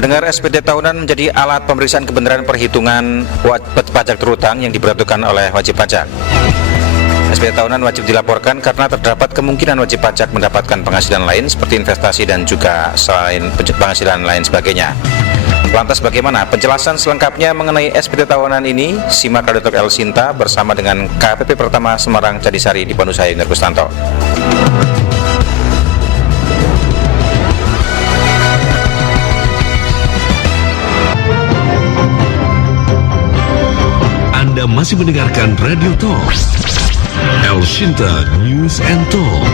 Pendengar, SPT tahunan menjadi alat pemeriksaan kebenaran perhitungan pajak terutang yang diperuntukkan oleh wajib pajak. SPT tahunan wajib dilaporkan karena terdapat kemungkinan wajib pajak mendapatkan penghasilan lain seperti investasi dan juga selain penghasilan lain sebagainya. Lantas bagaimana penjelasan selengkapnya mengenai SPT tahunan ini? Simak Radio Talk El Sinta bersama dengan KPP Pertama Semarang Jadisari dipandu saya Yunus Kustanto. Anda masih mendengarkan Radio Talk El Sinta News and Talk.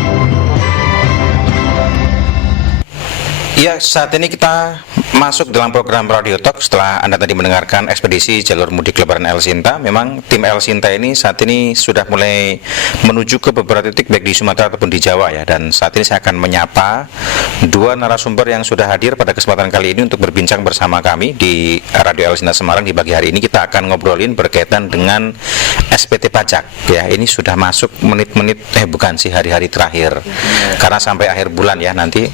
Ya, saat ini kita masuk dalam program Radio Talk setelah Anda tadi mendengarkan ekspedisi jalur mudik lebaran El Sinta. Memang tim El Sinta ini saat ini sudah mulai menuju ke beberapa titik baik di Sumatera ataupun di Jawa ya. Dan saat ini saya akan menyapa dua narasumber yang sudah hadir pada kesempatan kali ini untuk berbincang bersama kami di Radio El Sinta Semarang. Di pagi hari ini kita akan ngobrolin berkaitan dengan SPT pajak ya. Ini sudah masuk menit-menit bukan sih hari-hari terakhir. Karena sampai akhir bulan ya nanti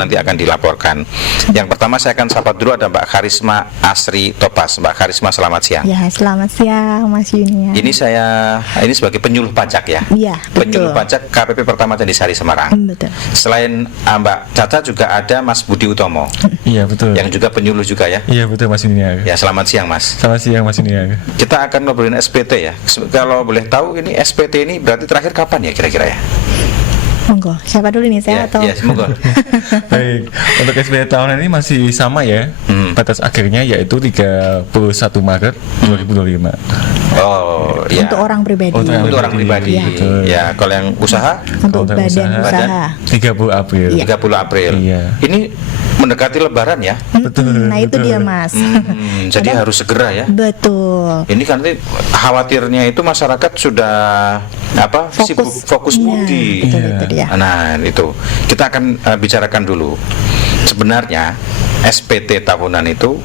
nanti akan dilaporkan. Yang pertama saya akan sapa dulu ada Mbak Karisma Asri Topas. Mbak Karisma, selamat siang. Ya, selamat siang Mas Yunia. Ini sebagai penyuluh pajak ya. Iya, penyuluh betul. pajak KPP Pertama Jadisari Semarang. Betul. Selain Mbak Caca juga ada Mas Budi Utomo. Iya, betul. Yang juga penyuluh juga ya. Iya, betul Mas Yunia. Ya, selamat siang Mas. Selamat siang Mas Yunia. Kita akan ngobrolin SPT ya. Kalau boleh tahu ini SPT ini berarti terakhir kapan ya kira-kira ya? Monggo, siapa dulu nih, saya atau? Ya, semoga. Baik, untuk SPT tahunan ini masih sama ya. Batas akhirnya yaitu 31 Maret 2025. Oh, ya. Untuk orang pribadi. Untuk orang pribadi. Ya. Ya, kalau yang usaha Untuk Kalau badan usaha. 30 April. Iya. 30 April. Iya. Ini mendekati lebaran ya. Betul. Nah, itu betul. dia Mas. Jadi harus segera ya. Betul. Ini kan nanti khawatirnya itu masyarakat sudah sibuk fokus Iya, mudik. betul, Iya. itu dia. Nah, itu kita akan bicarakan dulu. Sebenarnya SPT tahunan itu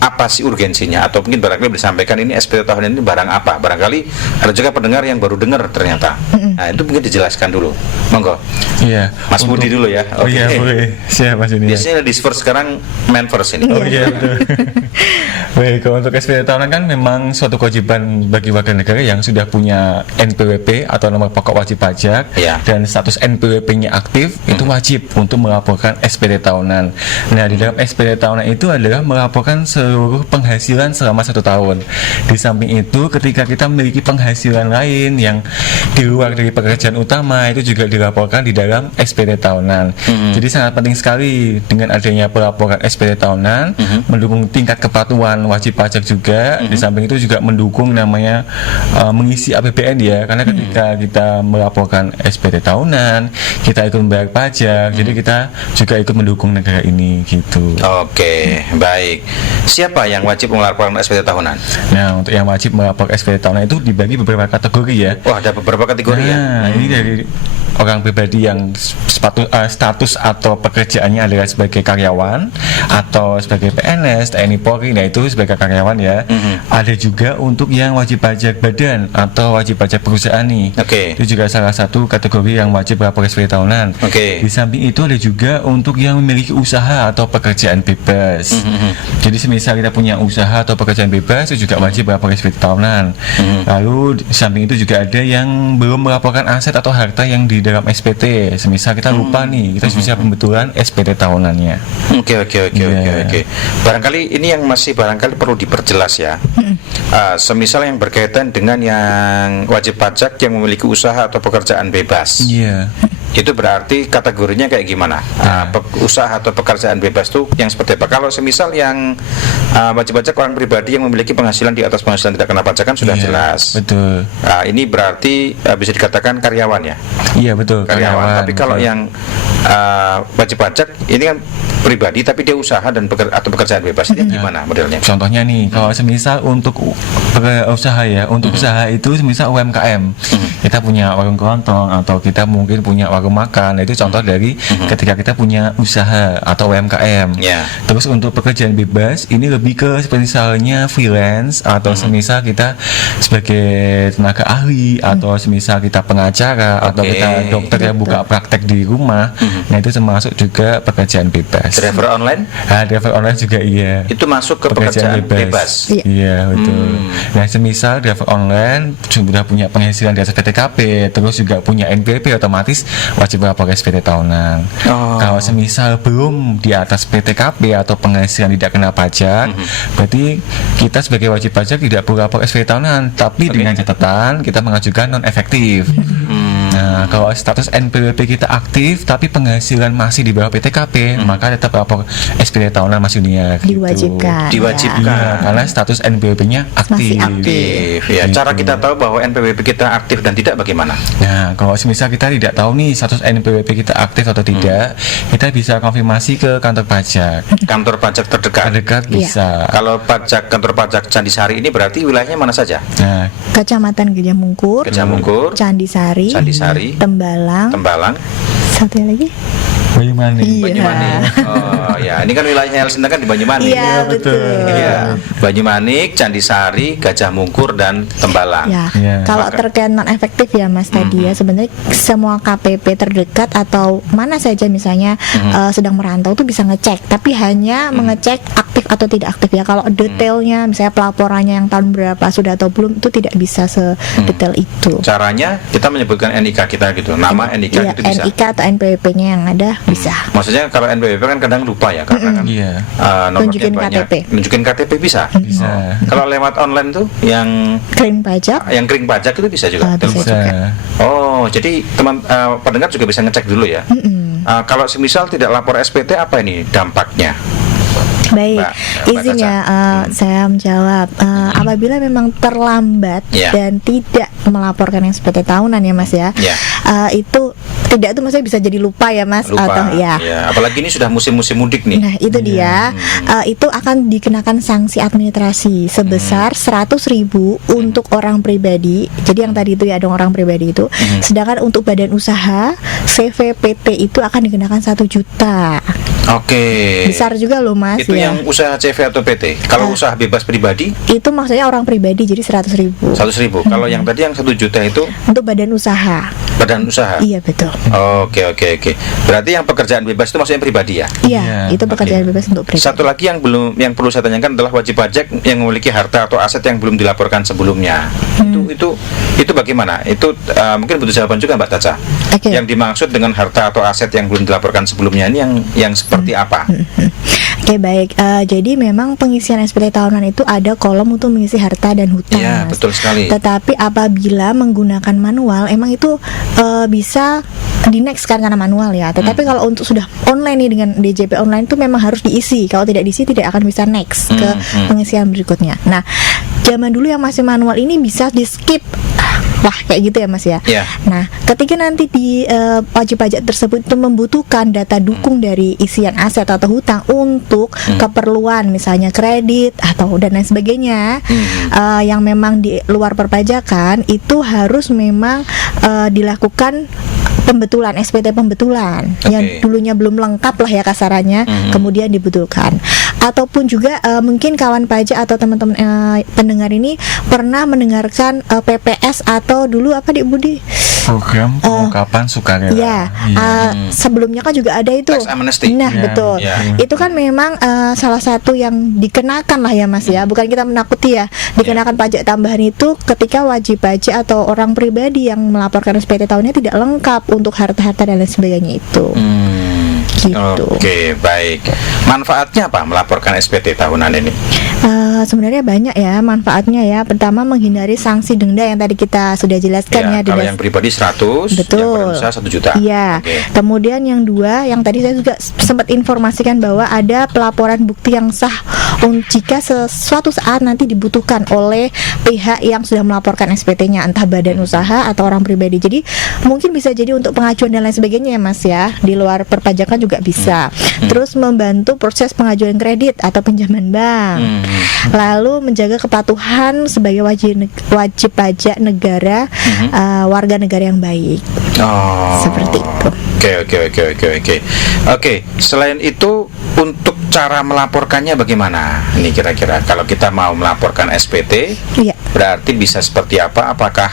apa sih urgensinya, atau mungkin barangkali disampaikan ini SPT tahunan ini barang apa. Barangkali ada juga pendengar yang baru dengar ternyata. Nah, itu mungkin dijelaskan dulu. Monggo. Iya. Mas Budi dulu ya. Oh iya, boleh. Siap Mas Yunia. Biasanya ladies first, sekarang man first ini. Oh iya, betul. Baik, kalau untuk SPT tahunan kan memang suatu kewajiban bagi warga negara yang sudah punya NPWP atau nomor pokok wajib pajak, Ya. dan status NPWP-nya aktif, itu wajib untuk melaporkan SPT tahunan. Nah, di dalam SPT tahunan itu adalah melaporkan seluruh penghasilan selama 1 tahun. Di samping itu, ketika kita memiliki penghasilan lain yang di luar dari pekerjaan utama, itu juga dilaporkan di dalam SPT tahunan. Jadi sangat penting sekali dengan adanya pelaporan SPT tahunan, mendukung tingkat kepatuhan wajib pajak juga. Di samping itu juga mendukung namanya mengisi APBN ya, karena ketika kita melaporkan SPT tahunan, kita ikut membayar pajak, jadi kita juga ikut mendukung negara ini gitu. Oke, baik. Siapa yang wajib melaporkan SPT tahunan? Nah, untuk yang wajib melaporkan SPT tahunan itu dibagi beberapa kategori ya. Wah, ada beberapa kategori ya. Nah, ini dari orang pribadi yang status atau pekerjaannya adalah sebagai karyawan atau sebagai PNS, TNI Polri, nah itu sebagai karyawan ya. Ada juga untuk yang wajib pajak badan atau wajib pajak perusahaan nih. Oke. Itu juga salah satu kategori yang wajib lapor SPT tahunan. Oke. Di samping itu ada juga untuk yang memiliki usaha atau pekerjaan bebas. Jadi semisal kita punya usaha atau pekerjaan bebas, itu juga wajib lapor SPT tahunan. Lalu di samping itu juga ada yang belum melaporkan aset atau harta yang di dalam SPT. Semisal kita lupa nih, kita bisa pembetulan SPT tahunannya. Oke. Barangkali ini yang masih barangkali perlu diperjelas ya. Semisal yang berkaitan dengan yang wajib pajak yang memiliki usaha atau pekerjaan bebas. Iya. Itu berarti kategorinya kayak gimana? Usaha atau pekerjaan bebas tuh yang seperti apa? Kalau semisal yang wajib pajak orang pribadi yang memiliki penghasilan di atas penghasilan tidak kena pajak kan sudah Iya, jelas. Betul. Ini berarti bisa dikatakan karyawan ya. Iya, betul. Karyawan. Tapi kalau betul. yang wajib pajak ini kan pribadi tapi dia usaha dan atau pekerjaan bebas, ini gimana modelnya? Contohnya nih, kalau semisal untuk usaha ya, untuk usaha itu semisal UMKM, kita punya warung kelontong atau kita mungkin punya warung makan, itu contoh dari ketika kita punya usaha atau UMKM. Ya. Terus untuk pekerjaan bebas ini lebih ke seperti misalnya freelance atau semisal kita sebagai tenaga ahli atau semisal kita pengacara atau kita dokter yang buka praktek di rumah. Nah, itu termasuk juga pekerjaan bebas. bebas. Driver online Driver online juga iya. itu masuk ke pekerjaan bebas. Iya. Iya, betul. Nah, semisal driver online sudah punya penghasilan di atas PTKP, terus juga punya NPWP, otomatis wajib lapor SPT tahunan. Kalau semisal belum di atas PTKP atau penghasilan tidak kena pajak, berarti kita sebagai wajib pajak tidak perlu lapor SPT tahunan, tapi dengan catatan kita mengajukan non efektif. Nah, kalau status NPWP kita aktif tapi penghasilan masih di bawah PTKP, maka tetap lapor SPT tahunan Mas Junior. Gitu. Diwajibkan. Diwajibkan. Iya, karena status NPWP-nya aktif. Masih aktif. Ya, Gitu. cara kita tahu bahwa NPWP kita aktif dan tidak bagaimana? Nah, kalau misal kita tidak tahu nih status NPWP kita aktif atau tidak, kita bisa konfirmasi ke kantor pajak. Kantor pajak terdekat. Terdekat bisa. Kalau kantor pajak Candisari ini berarti wilayahnya mana saja? Nah, Kecamatan Gejah Mungkur, Gejamungkur, Candisari, Tembalang, satu lagi. Banyumanik. Iya. Banyumanik. Oh ya, ini kan wilayahnya Elsinta kan di Banyumanik. Iya, betul. Iya, Banyumanik, Candisari, Gajah Mungkur dan Tembalang. Ya, Iya. kalau terkait non efektif ya Mas tadi ya, sebenarnya semua KPP terdekat atau mana saja misalnya sedang merantau tuh bisa ngecek, tapi hanya mengecek aktif atau tidak aktif ya. Kalau detailnya misalnya pelaporannya yang tahun berapa sudah atau belum, itu tidak bisa sedetail itu. Caranya kita menyebutkan NIK kita gitu, nama NIK Iya, itu bisa. NIK atau NPWP-nya yang ada bisa. Maksudnya kalau NPWP kan kadang lupa ya, karena kan Iya. nomornya Tunjukin banyak. KTP. Nunjukin KTP bisa. Bisa. Kalau lewat online tuh yang Kering pajak kering pajak itu bisa juga. bisa Telepon. juga. Oh, jadi teman pendengar juga bisa ngecek dulu ya. Kalau semisal tidak lapor SPT, apa ini dampaknya? Baik, Mbak izin ya saya menjawab. Apabila memang terlambat Ya. dan tidak melaporkan yang SPT tahunan ya Mas ya, Ya. itu tidak itu maksudnya bisa jadi lupa ya Mas Lupa. atau ya. Apalagi ini sudah musim-musim mudik nih. Nah itu dia, itu akan dikenakan sanksi administrasi sebesar 100.000 untuk orang pribadi. Jadi yang tadi itu ya dong orang pribadi itu. Sedangkan untuk badan usaha CVPT itu akan dikenakan 1 juta. Oke. Besar juga loh Mas. Itu ya. yang usaha CV atau PT. Kalau usaha bebas pribadi Itu maksudnya orang pribadi jadi 100.000 100.000. Kalau yang tadi yang 1 juta itu untuk badan usaha. badan usaha. Iya betul. Oke. Berarti yang pekerjaan bebas itu maksudnya pribadi ya. Iya, itu pekerjaan bebas untuk pribadi. Satu lagi yang perlu saya tanyakan adalah wajib pajak yang memiliki harta atau aset yang belum dilaporkan sebelumnya. Itu bagaimana? Itu mungkin butuh jawaban juga Mbak Taca. Oke. Yang dimaksud dengan harta atau aset yang belum dilaporkan sebelumnya ini yang seperti apa? Oke baik, jadi memang pengisian SPT tahunan itu ada kolom untuk mengisi harta dan hutang. Iya, Mas. betul sekali. Tetapi apabila menggunakan manual, emang itu bisa di next kan karena manual ya. Tetapi kalau untuk sudah online nih dengan DJP online itu memang harus diisi. Kalau tidak diisi tidak akan bisa next ke pengisian berikutnya. Nah, zaman dulu yang masih manual ini bisa di skip. Wah kayak gitu ya Mas ya. Iya. Nah, ketika nanti di wajib pajak tersebut itu membutuhkan data dukung dari isian aset atau hutang untuk keperluan misalnya kredit atau dan lain sebagainya, yang memang di luar perpajakan itu harus memang dilakukan pembetulan SPT pembetulan yang dulunya belum lengkap lah ya kasarannya, kemudian dibetulkan. Ataupun juga mungkin kawan pajak atau teman-teman pendengar ini pernah mendengarkan PPS atau dulu apa Dik Budi? Program pengungkapan sukarela. Ya, sebelumnya kan juga ada itu. Tax amnesty. Nah, Ya, betul. ya. Itu kan memang salah satu yang dikenakan lah ya Mas ya. Bukan kita menakuti ya. Dikenakan pajak tambahan itu ketika wajib pajak atau orang pribadi yang melaporkan SPT tahunnya tidak lengkap untuk harta-harta dan lain sebagainya itu. Gitu. Oke, baik. Manfaatnya apa melaporkan SPT tahunan ini? Sebenarnya banyak ya manfaatnya ya. Pertama menghindari sanksi denda yang tadi kita sudah jelaskan ya. Kalau denda- yang pribadi 100, Betul. yang badan usaha 1 juta. Iya. Oke. Kemudian yang dua, yang tadi saya juga sempat informasikan bahwa ada pelaporan bukti yang sah jika suatu saat nanti dibutuhkan oleh pihak yang sudah melaporkan SPT-nya, entah badan usaha atau orang pribadi. Jadi mungkin bisa jadi untuk pengajuan dan lain sebagainya ya Mas ya. Di luar perpajakan juga bisa. Terus membantu proses pengajuan kredit atau pinjaman bank. Lalu menjaga kepatuhan sebagai wajib pajak negara, warga negara yang baik. Oh. Seperti itu. Oke, selain itu untuk cara melaporkannya bagaimana? Ini kira-kira kalau kita mau melaporkan SPT, Iya. berarti bisa seperti apa? Apakah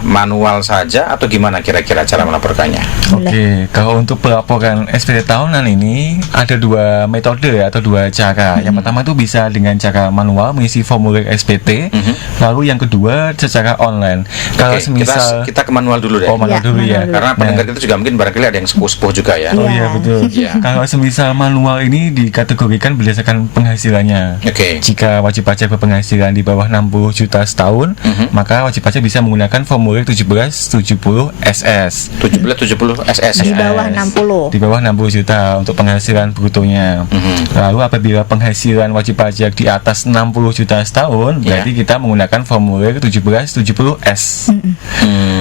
manual saja atau gimana kira-kira cara melaporkannya? Oke, kalau untuk pelaporan SPT tahunan ini ada 2 metode atau 2 cara. Yang pertama itu bisa dengan cara manual mengisi formulir SPT, lalu yang kedua secara online. Kalau Oke, semisal kita ke manual dulu deh. Oh, manual Ya, dulu manual ya. dulu. Karena pendengar kita juga mungkin barangkali ada yang sepuh-sepuh juga ya. Oh Iya. iya betul. Iya. Kalau semisal manual ini dikategorikan berdasarkan penghasilannya. Oke. Jika wajib pajak berpenghasilan di bawah 60 juta setahun, maka wajib pajak bisa menggunakan formulir 1770 SS. 1770 SS Di ya. bawah 60. Di bawah 60 juta untuk penghasilan brutonya. Lalu apabila penghasilan wajib pajak di atas 60 juta setahun, berarti kita menggunakan formulir 1770 S.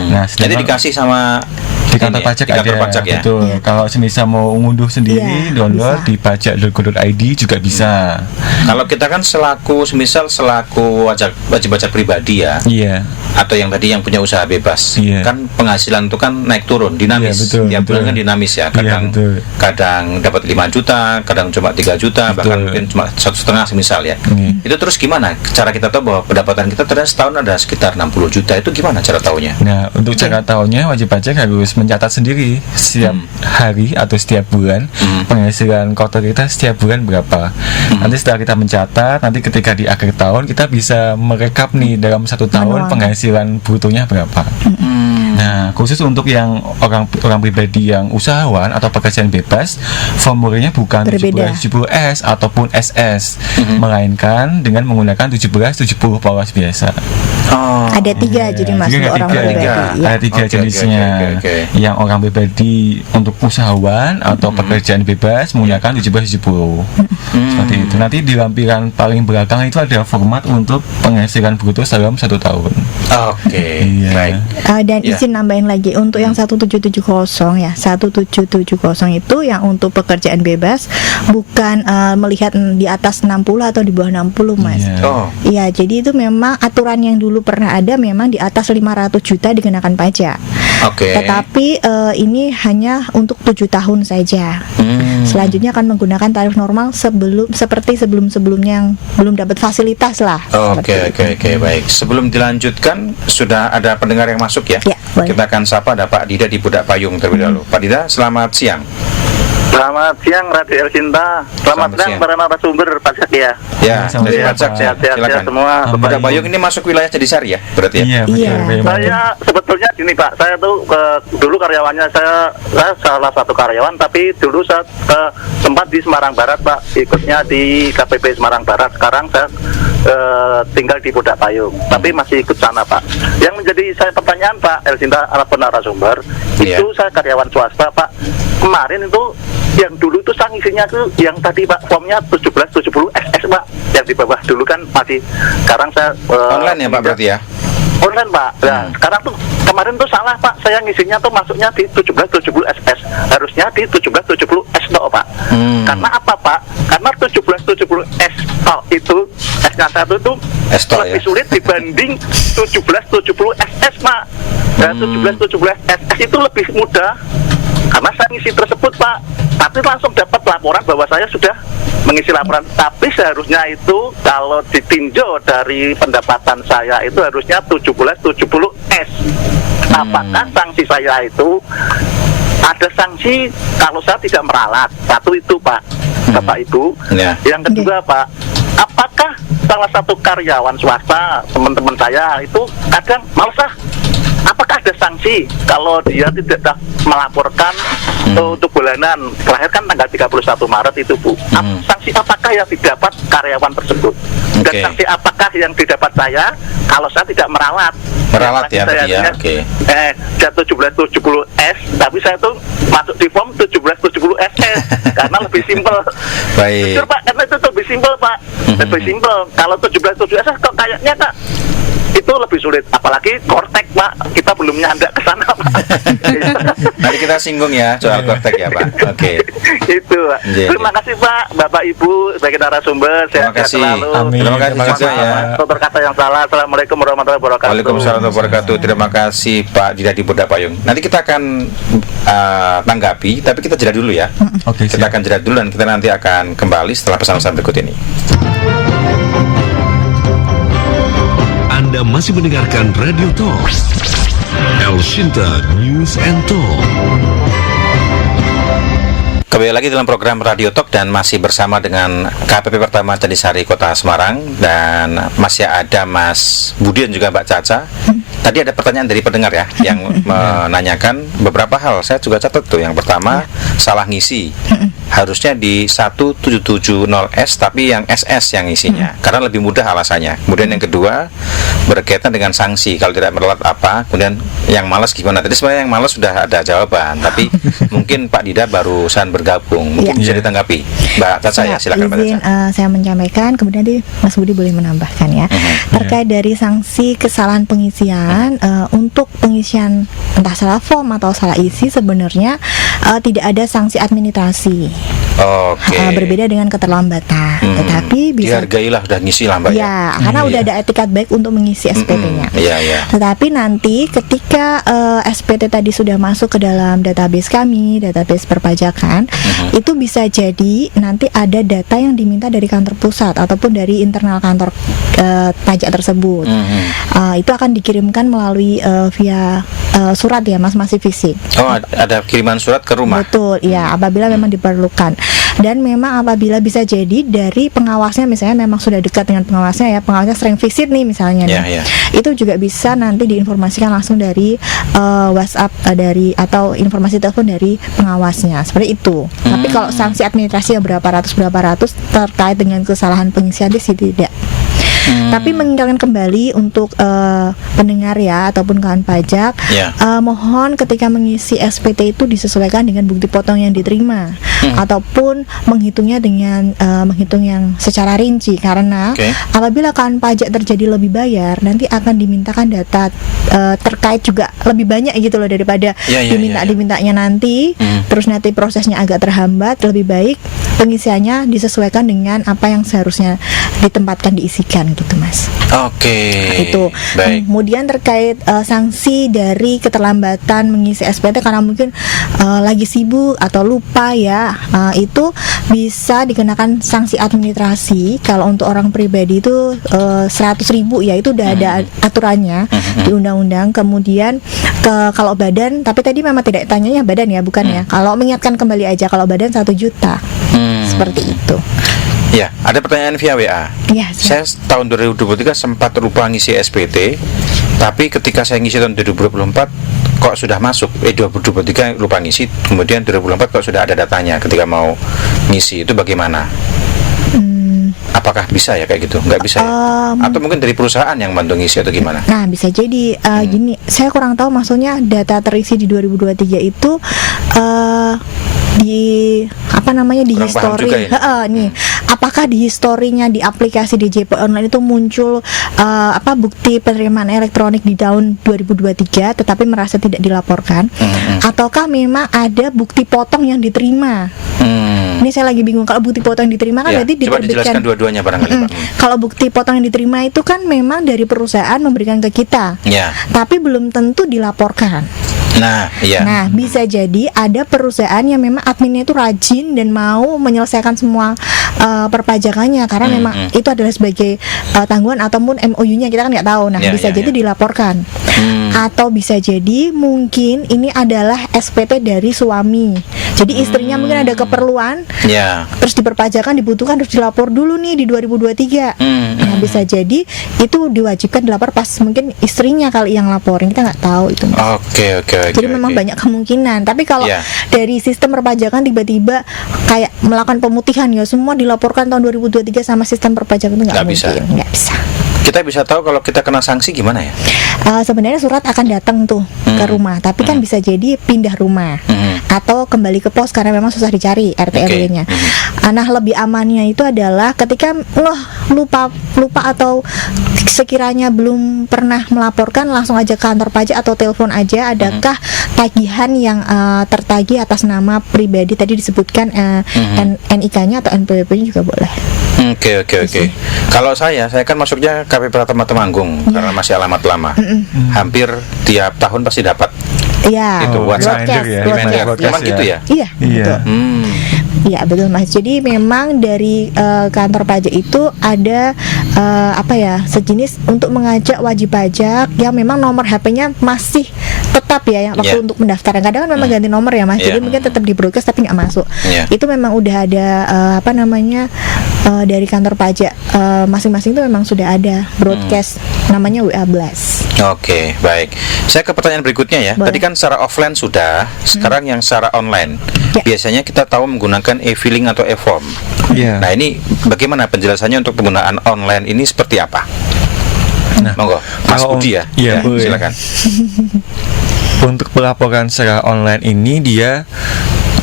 Nah, Jadi sedangkan dikasih sama di kantor ini ya, pajak di kantor ada, pajak ya. betul. Kalau semisal mau ngunduh sendiri, Iya, download bisa. di pajak.go.id juga bisa. Kalau kita kan selaku wajib pajak pribadi ya, Iya. atau yang tadi yang punya usaha bebas, Iya. kan penghasilan itu kan naik turun, dinamis. Iya, betul, Tiap bulan betul. kan dinamis ya. Iya, Kadang betul. kadang dapat 5 juta, kadang cuma 3 juta, bahkan Betul. mungkin cuma 1,5 semisal ya. Itu terus gimana? Cara kita tahu bahwa pendapatan kita ternyata setahun ada sekitar 60 juta, itu gimana cara tahunya? Nah, untuk cara tahunya wajib pajak harus mencatat sendiri setiap hari atau setiap bulan penghasilan kotor kita setiap bulan berapa. Nanti setelah kita mencatat, nanti ketika di akhir tahun kita bisa merekap nih dalam 1 tahun Manual. penghasilan brutonya berapa. Nah, khusus untuk yang orang pribadi yang usahawan atau pekerjaan bebas, formulirnya bukan Berbeda. 1770S ataupun SS, melainkan dengan menggunakan 1770 polos biasa. Oh. Ada 3 jadi mas Jadi untuk orang ada pribadi. tiga. Ya. Ada 3 Oke, jenisnya. oke. Yang orang pribadi untuk usahawan atau pekerjaan bebas menggunakan 1770. Seperti itu. Nanti di lampiran paling belakang itu ada format untuk penghasilan bruto dalam 1 tahun. Oke, Iya. baik. Dan Ya. izin nambahin lagi untuk yang 1770 ya 1770 itu yang untuk pekerjaan bebas bukan melihat di atas 60 atau di bawah 60 mas. Iya. Oh, Iya, jadi itu memang aturan yang dulu pernah ada memang di atas 500 juta dikenakan pajak. oke. Tetapi ini hanya untuk 7 tahun saja. Selanjutnya akan menggunakan tarif normal seperti sebelum-sebelumnya yang belum dapat fasilitas lah. Oke, baik. Sebelum dilanjutkan, sudah ada pendengar yang masuk ya? Ya, boleh. Kita akan sapa, ada Pak Dida di Budak Payung terlebih dahulu. Pak Dida, selamat siang. Selamat siang Radio El Cinta. Selamat Selamat siang. siang para narasumber pajak ya. Ya, Selamat dari siang, pajak, Pak. Sehat-sehat silakan. semua. Budak Payung ini masuk wilayah Jadisari ya, berarti ya? Iya, betul. Iya. Memang. Saya sebetulnya gini Pak, saya tuh dulu karyawannya saya salah satu karyawan, tapi dulu saya sempat di Semarang Barat Pak, ikutnya di KPP Semarang Barat. Sekarang saya tinggal di Budak Payung, tapi masih ikut sana Pak. Yang menjadi saya pertanyaan Pak El Cinta ataupun narasumber, Iya. itu saya karyawan swasta Pak. Kemarin itu yang dulu itu saya ngisinya tuh yang tadi Pak, formnya 1770 SS Pak, yang di bawah dulu kan masih. Sekarang saya Online ya Pak berarti ya? online Pak. Nah, sekarang tuh kemarin tuh salah Pak. Saya ngisinya tuh masuknya di 1770 SS. Harusnya di 1770 S tok Pak. Karena apa Pak? Karena 1770 S tok itu S-nya satu itu S tok, lebih ya? sulit dibanding 1770 SS Pak. Dan 1770 SS itu lebih mudah. Karena saya ngisi tersebut Pak, tapi langsung dapat laporan bahwa saya sudah mengisi laporan. Tapi seharusnya itu kalau ditinjau dari pendapatan saya itu harusnya 1770S. Apakah sanksi saya itu ada sanksi kalau saya tidak meralat? Satu itu Pak, Bapak Ibu. Ya. Yang kedua Pak, apakah salah satu karyawan swasta teman-teman saya itu kadang malas apakah ada sanksi kalau dia tidak melaporkan untuk bulanan terakhir kan tanggal 31 Maret itu Bu. Sanksi apakah yang didapat karyawan tersebut? Dan Oke. sanksi apakah yang didapat saya kalau saya tidak meralat? Meralat ya, Saya tadi ya, hanya, oke. 1770S, tapi saya tuh masuk di form 1770SS karena lebih simpel. Baik. Jujur Pak, karena itu lebih simpel Pak. Lebih simpel. Kalau 1770SS kok kayaknya Kak itu lebih sulit, apalagi Kortek Pak, kita belum nyandak ke sana Pak. Nanti kita singgung ya soal Kortek ya Pak. Oke. Itu Pak. Iya, Terima kasih Pak, Bapak Ibu sebagai narasumber, Terima sehat-sehat kasih. selalu. Amin. Terima kasih Terima juga kasih, ya. Pak. Tutur kata yang salah. Assalamualaikum warahmatullahi wabarakatuh. Waalaikumsalam warahmatullahi wabarakatuh. Terima kasih Pak Dida di Budak Payung. Nanti kita akan tanggapi, tapi kita jeda dulu ya. Oke, Kita siap. akan jeda dulu dan kita nanti akan kembali setelah pesan-pesan berikut ini. Anda Anda masih mendengarkan Radio Talk El Sinta News and Talk. Kembali lagi dalam program Radio Talk dan masih bersama dengan KPP Pertama Jatinsari Kota Semarang, dan masih ada Mas Budi dan juga Mbak Caca. Tadi ada pertanyaan dari pendengar ya yang menanyakan beberapa hal. Saya juga catat tuh. Yang pertama, salah ngisi. Harusnya di 1770S tapi yang SS yang isinya, karena lebih mudah alasannya. Kemudian yang kedua, berkaitan dengan sanksi kalau tidak merelat apa. Kemudian yang malas gimana? Tadi sebenarnya yang malas sudah ada jawaban, tapi mungkin Pak Dida barusan bergabung, mungkin bisa ditanggapi. Mbak Caca ya, silakan Mbak izin, Caca. saya menyampaikan, kemudian Mas Budi boleh menambahkan ya. Terkait dari sanksi kesalahan pengisian, untuk pengisian entah salah form atau salah isi, sebenarnya tidak ada sanksi administrasi. Oke. Berbeda dengan keterlambatan, tetapi bisa dihargailah, udah ngisi lah Mbak ya. ya, karena udah ada etikat baik untuk mengisi SPT-nya. Iya, iya. Tetapi nanti ketika SPT tadi sudah masuk ke dalam database kami, database perpajakan, itu bisa jadi nanti ada data yang diminta dari kantor pusat ataupun dari internal kantor pajak tersebut. Itu akan dikirimkan melalui via surat ya Mas, masih fisik. Oh, ada kiriman surat ke rumah. Betul, ya, apabila memang diperlukan. Dan memang apabila bisa jadi dari pengawasnya, misalnya memang sudah dekat dengan pengawasnya ya, pengawasnya sering visit nih misalnya nih. Itu juga bisa nanti diinformasikan langsung dari WhatsApp dari atau informasi telepon dari pengawasnya, seperti itu. Tapi kalau sanksi administrasi yang berapa ratus terkait dengan kesalahan pengisian sih tidak. Tapi mengingatkan kembali untuk pendengar ya ataupun kawan pajak, mohon ketika mengisi SPT itu disesuaikan dengan bukti potong yang diterima, ataupun menghitungnya dengan menghitung yang secara rinci, karena apabila kawan pajak terjadi lebih bayar, nanti akan dimintakan data terkait juga lebih banyak gitu loh daripada dimintanya nanti, terus nanti prosesnya agak terhambat. Lebih baik pengisiannya disesuaikan dengan apa yang seharusnya ditempatkan diisikan gitu Mas. Itu. Baik. Kemudian terkait sanksi dari keterlambatan mengisi SPT karena mungkin lagi sibuk atau lupa ya, itu bisa dikenakan sanksi administrasi. Kalau untuk orang pribadi itu 100.000 ya, itu udah ada aturannya di undang-undang. Kemudian kalau badan, tapi tadi memang tidak tanyanya badan ya, bukan ya. Kalau mengingatkan kembali aja, kalau badan 1 juta. Seperti itu. Ya, ada pertanyaan via WA. Ya, saya tahun 2023 sempat lupa ngisi SPT, tapi ketika saya ngisi tahun 2024 kok sudah masuk. 2023 lupa ngisi, kemudian 2024 kok sudah ada datanya ketika mau ngisi. Itu bagaimana? Apakah bisa ya kayak gitu? Nggak bisa ya? Atau mungkin dari perusahaan yang bantu ngisi atau gimana? Nah, bisa jadi gini, saya kurang tahu maksudnya data terisi di 2023 itu di apa namanya di histori nih, apakah di historinya di aplikasi DJP online itu muncul bukti penerimaan elektronik di tahun 2023 tetapi merasa tidak dilaporkan, ataukah memang ada bukti potong yang diterima? Ini saya lagi bingung. Kalau bukti potong yang diterima kan berarti coba diterbitkan. Dijelaskan dua-duanya barangkali Pak. Kalau bukti potong yang diterima itu kan memang dari perusahaan memberikan ke kita, tapi belum tentu dilaporkan. Nah, bisa jadi ada perusahaan yang memang adminnya itu rajin dan mau menyelesaikan semua perpajakannya karena memang itu adalah sebagai tanggungan ataupun MOU-nya, kita kan nggak tahu. Nah, bisa jadi dilaporkan. Atau bisa jadi mungkin ini adalah SPT dari suami. Jadi istrinya mungkin ada keperluan, terus diperpajakan, dibutuhkan, terus dilapor dulu nih di 2023. Nah, bisa jadi itu diwajibkan dilapor pas mungkin istrinya kali yang laporin, kita nggak tahu itu. Jadi memang banyak kemungkinan. Tapi kalau dari sistem perpajakan tiba-tiba kayak melakukan pemutihan ya semua dilaporkan tahun 2023 sama sistem perpajakan itu nggak mungkin, nggak bisa. Kita bisa tahu kalau kita kena sanksi gimana ya? Sebenarnya surat akan datang tuh ke rumah, tapi kan bisa jadi pindah rumah atau kembali ke pos karena memang susah dicari RT RW-nya. Nah, lebih amannya itu adalah ketika lupa atau sekiranya belum pernah melaporkan, langsung aja ke kantor pajak atau telepon aja, adakah tagihan yang tertagih atas nama pribadi tadi disebutkan NIK-nya atau NPWP-nya juga boleh. Oke. Kalau saya kan masuknya KP Pratama Temanggung karena masih alamat lama. Hampir tiap tahun pasti dapat. Iya. Itu WhatsApp broadcast. Memang gitu ya? Iya. Iya betul Mas. Jadi memang dari kantor pajak itu ada sejenis untuk mengajak wajib pajak yang memang nomor HP-nya masih tetap ya yang waktu Yeah. untuk mendaftar. Kadang kan memang ganti nomor ya Mas. Yeah. Jadi mungkin tetap di broadcast tapi nggak masuk. Yeah. Itu memang udah ada dari kantor pajak masing-masing itu memang sudah ada broadcast namanya WA Blast. Oke, baik. Saya ke pertanyaan berikutnya ya. Boleh. Tadi kan secara offline sudah, sekarang yang secara online. Ya. Biasanya kita tahu menggunakan e-filing atau e-form. Iya. Nah, ini bagaimana penjelasannya untuk penggunaan online ini seperti apa? Nah, Monggo, Mas kalau- Budi ya. iya, boleh. Silakan. Untuk pelaporan secara online ini dia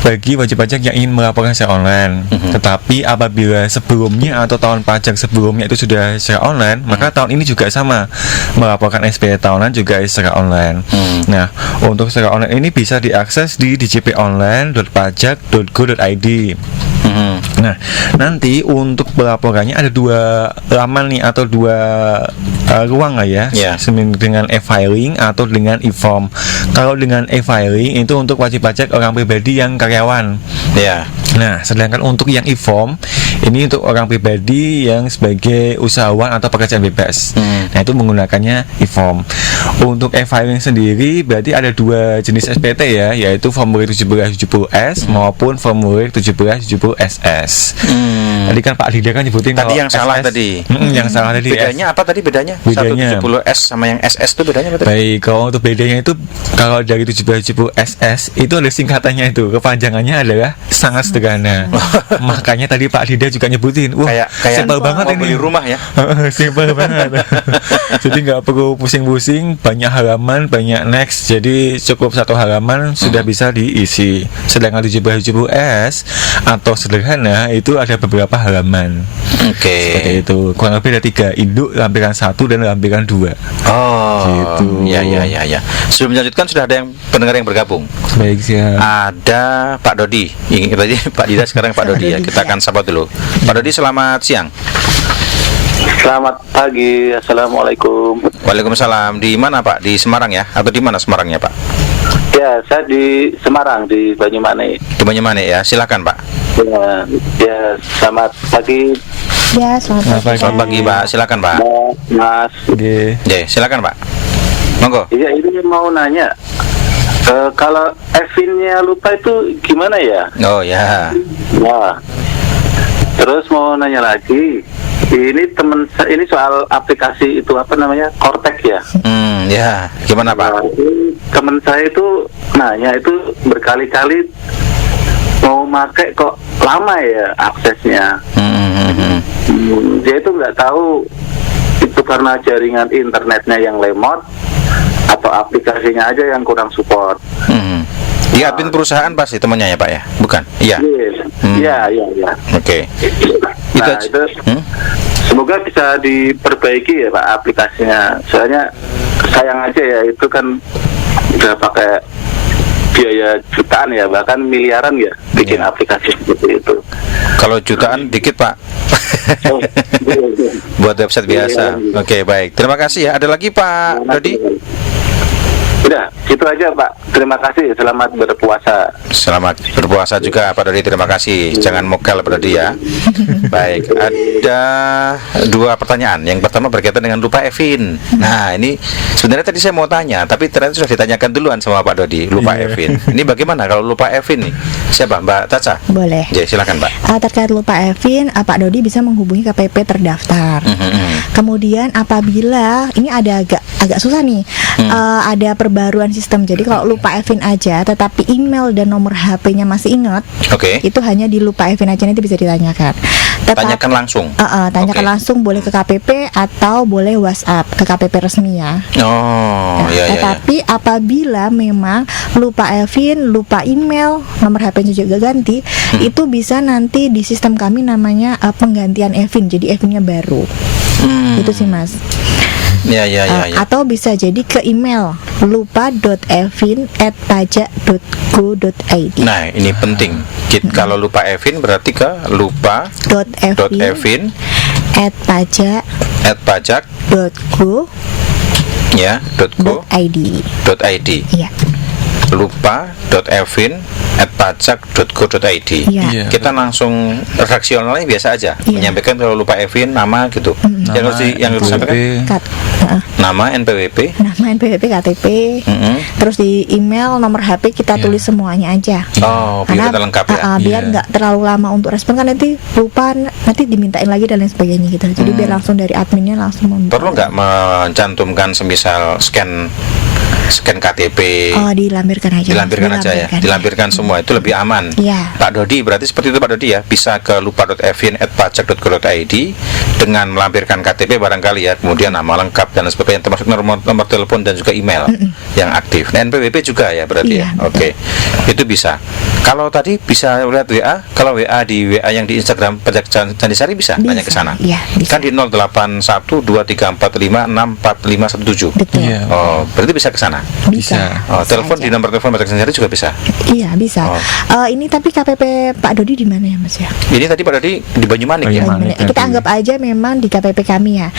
bagi wajib pajak yang ingin melaporkan secara online. Tetapi apabila sebelumnya atau tahun pajak sebelumnya itu sudah secara online, maka tahun ini juga sama, melaporkan SPT tahunan juga secara online. Nah, untuk secara online ini bisa diakses di djponline.pajak.go.id. Nah, nanti untuk pelaporannya ada 2 laman nih atau 2 ruang lah ya, Yeah. dengan e-filing atau dengan e-form. Kalau dengan e-filing itu untuk wajib pajak orang pribadi yang karyawan. Ya. Nah, sedangkan untuk yang e-form ini untuk orang pribadi yang sebagai usahawan atau pekerjaan bebas. Nah, itu menggunakannya e-form. Untuk e-filing sendiri berarti ada 2 jenis SPT ya, yaitu formulir 1770S maupun formulir 1770SS. Tadi kan Pak Dida kan nyebutin Tadi kalau yang salah SS. tadi. Yang salah tadi. Bedanya apa tadi bedanya? Bedanya. 170S sama yang SS itu bedanya apa tadi? Baik, kalau untuk bedanya itu kalau dari 1770 SS itu ada singkatannya itu, kepanjangannya adalah sangat sederhana. Makanya tadi Pak Dida juga nyebutin, wah Kayak simpel banget mau ini. beli rumah ya. Simpel banget. Jadi nggak perlu pusing-pusing, banyak halaman, banyak next. Jadi cukup 1 halaman sudah bisa diisi. Sedangkan 1770S atau sederhana itu ada beberapa halaman. Oke. Seperti itu. Kurang lebih ada 3 induk, lampiran 1 dan lampiran 2. Oh. Gitu. Ya. Sebelum melanjutkan sudah ada yang pendengar yang bergabung. Baik, siap. Ada Pak Dodi. Ini tadi Pak Dida, sekarang Pak Dodi ya. Kita akan sapa dulu. Pak Dodi, selamat siang. Selamat pagi, assalamualaikum. Waalaikumsalam. Di mana Pak? Di Semarang ya? Atau di mana Semarangnya Pak? Ya, saya di Semarang, di Banyumanik. Di Banyumanik ya. Silakan Pak. Ya, selamat pagi, Ya, selamat pagi. Selamat pagi Pak. Silakan Pak. Mas. Oke. Ya, silakan Pak. Monggo. Iya, ini mau nanya, kalau Evin-nya lupa itu gimana ya? Oh ya. Nah, terus mau nanya lagi, ini ini soal aplikasi itu apa namanya, Cortex ya? Ya. Gimana Pak? Nah, ini teman saya itu nanya itu berkali-kali mau pakai kok lama ya aksesnya. Dia itu nggak tahu itu karena jaringan internetnya yang lemot atau aplikasinya aja yang kurang support. Di admin perusahaan pasti temannya ya Pak ya? Bukan? Iya. Iya. Oke. Nah, itu semoga bisa diperbaiki ya Pak aplikasinya. Soalnya sayang aja ya, itu kan udah pakai biaya jutaan ya, bahkan miliaran ya bikin aplikasi seperti itu. Kalau jutaan dikit Pak. Buat website biasa. Oke, baik. Terima kasih ya. Ada lagi Pak Dodi? Udah, gitu aja Pak. Terima kasih. Selamat berpuasa. Selamat berpuasa juga Pak Dodi. Terima kasih. Jangan mokel Pak Dodi ya. Baik, ada 2 pertanyaan. Yang pertama berkaitan dengan lupa Evin. Nah, ini sebenarnya tadi saya mau tanya, tapi ternyata sudah ditanyakan duluan sama Pak Dodi. Lupa Evin. Ini bagaimana kalau lupa Evin nih? Siapa? Mbak Caca? Boleh. Ya, silakan Mbak. Terkait lupa Evin, Pak Dodi bisa menghubungi KPP terdaftar. Kemudian apabila ini ada agak susah nih, ada perubahan sistem. Jadi kalau lupa Evin aja, tetapi email dan nomor HP-nya masih ingat, Oke. itu hanya di lupa Evin aja, nanti bisa ditanyakan. Tanyakan langsung. Tanyakan Oke. langsung, boleh ke KPP atau boleh WhatsApp ke KPP resmi ya. Oh, ya. Tetapi apabila memang lupa Evin, lupa email, nomor HP-nya juga ganti, itu bisa nanti di sistem kami namanya penggantian Evin, jadi Evinnya baru. Itu sih Mas. Ya. Atau bisa jadi ke email lupa.evin@pajak.go.id. Nah, ini penting. Kalau lupa Evin berarti ke lupa.evin @pajak.go.id. ya .go.id. Iya. lupa.evin @pajak.go.id. Iya. Iya. Kita langsung redaksionalnya biasa aja, Iya. menyampaikan kalau lupa Evin nama gitu. Yang harus disampaikan nama, NPWP. Nama, NPWP, KTP, terus di email, nomor HP kita Iya. tulis semuanya aja. Oh, biar kita lengkap ya. Biar Iya. nggak terlalu lama untuk respon, kan nanti lupa, nanti dimintain lagi dan lain sebagainya gitu. Jadi biar langsung dari adminnya langsung Perlu nggak mencantumkan semisal scan KTP? Oh, dilampirkan aja. Dilampirkan aja ya, dilampirkan semua itu lebih aman. Iya. Pak Dodi, berarti seperti itu Pak Dodi ya, bisa ke lupa.evin@pajak.go.id dengan melampirkan KTP barangkali ya, kemudian nama lengkap dan sebagainya, termasuk nomor telepon dan juga email yang aktif. Nah, NPWP juga ya berarti Iya, ya. Oke. Itu bisa. Kalau tadi bisa lihat WA, kalau WA di WA yang di Instagram Pajak Candisari bisa tanya ke sana. Iya, bisa. Kan di 081234564517. Betul. Iya. Oh, berarti bisa ke sana. Bisa. Oh, telepon aja. di nomor telepon Pajak Candisari juga bisa. Iya, bisa. Oh. Ini tapi KPP Pak Dodi di mana ya, Mas ya? Ini tadi Pak Dodi di Banyumanik ya. Banyumanik. Kita anggap aja memang di KPP kami ya,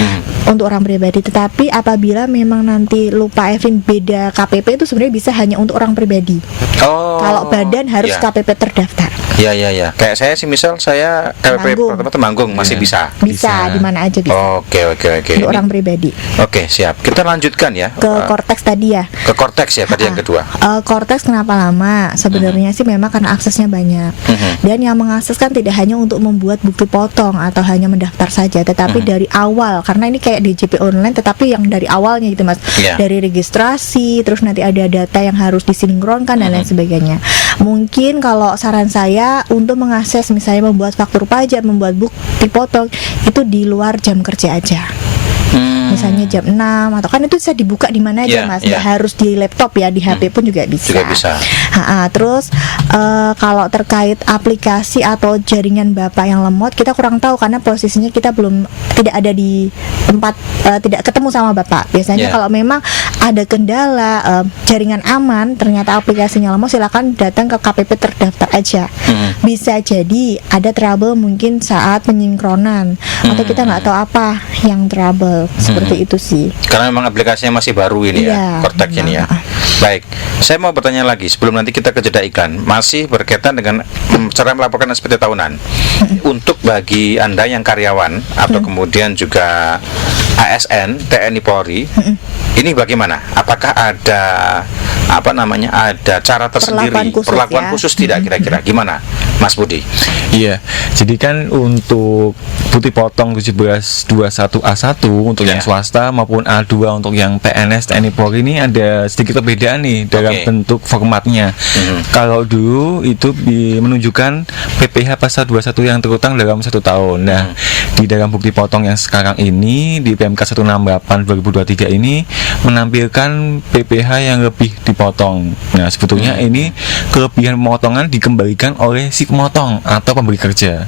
untuk orang pribadi. Tetapi apabila memang nanti lupa Evin beda KPP, itu sebenarnya bisa hanya untuk orang pribadi. Oh. Kalau badan harus ya. KPP terdaftar. Ya. Kayak saya sih misal saya KPP Temanggung. Temanggung masih bisa. Bisa di mana aja bisa. Oke. Untuk Ini- orang pribadi. Oke, siap. Kita lanjutkan ya. Ke Cortex tadi ya. Ke Cortex ya tadi yang kedua. Cortex kenapa lama? Sebenarnya sih memang karena aksesnya banyak. Dan yang mengakses kan tidak hanya untuk membuat bukti potong atau hanya mendaftar saja, tetapi dari awal, karena ini kayak DJP online tetapi yang dari awalnya gitu Mas. Iya. Dari registrasi, terus nanti ada data yang harus disinkronkan dan lain sebagainya. Mungkin kalau saran saya untuk mengakses misalnya membuat faktur pajak, membuat bukti potong itu di luar jam kerja aja. Misalnya jam 6 atau kan itu bisa dibuka di mana aja Iya, Mas, iya. nggak harus di laptop ya, di HP pun juga bisa. Juga bisa. Terus kalau terkait aplikasi atau jaringan Bapak yang lemot, kita kurang tahu karena posisinya kita tidak ada di tempat, tidak ketemu sama Bapak. Biasanya Yeah. kalau memang ada kendala jaringan aman, ternyata aplikasinya lemot, silakan datang ke KPP terdaftar aja. Bisa jadi ada trouble mungkin saat penyinkronan atau kita nggak tahu apa yang trouble. Seperti itu sih. Karena memang aplikasinya masih baru ini ya, Iya, Cortex ini ya. Baik, saya mau bertanya lagi sebelum nanti kita ke jeda iklan. Masih berkaitan dengan cara melaporkan SPT tahunan. Untuk bagi Anda yang karyawan atau kemudian juga ASN, TNI Polri, ini bagaimana? Apakah ada ada cara tersendiri, Perlakuan khusus ya. khusus tidak kira-kira? Gimana, Mas Budi? Iya, jadi kan untuk bukti potong 1721A1 untuk yang Iya. swasta maupun A2 untuk yang PNS TNI Polri ini ada sedikit perbedaan nih dalam Oke. bentuk formatnya. Kalau dulu itu menunjukkan PPh pasal 21 yang terutang dalam 1 tahun. Nah, di dalam bukti potong yang sekarang ini di PMK 168 2023 ini menampilkan PPh yang lebih dipotong. Nah, sebetulnya ini kelebihan pemotongan dikembalikan oleh si pemotong atau pemberi kerja.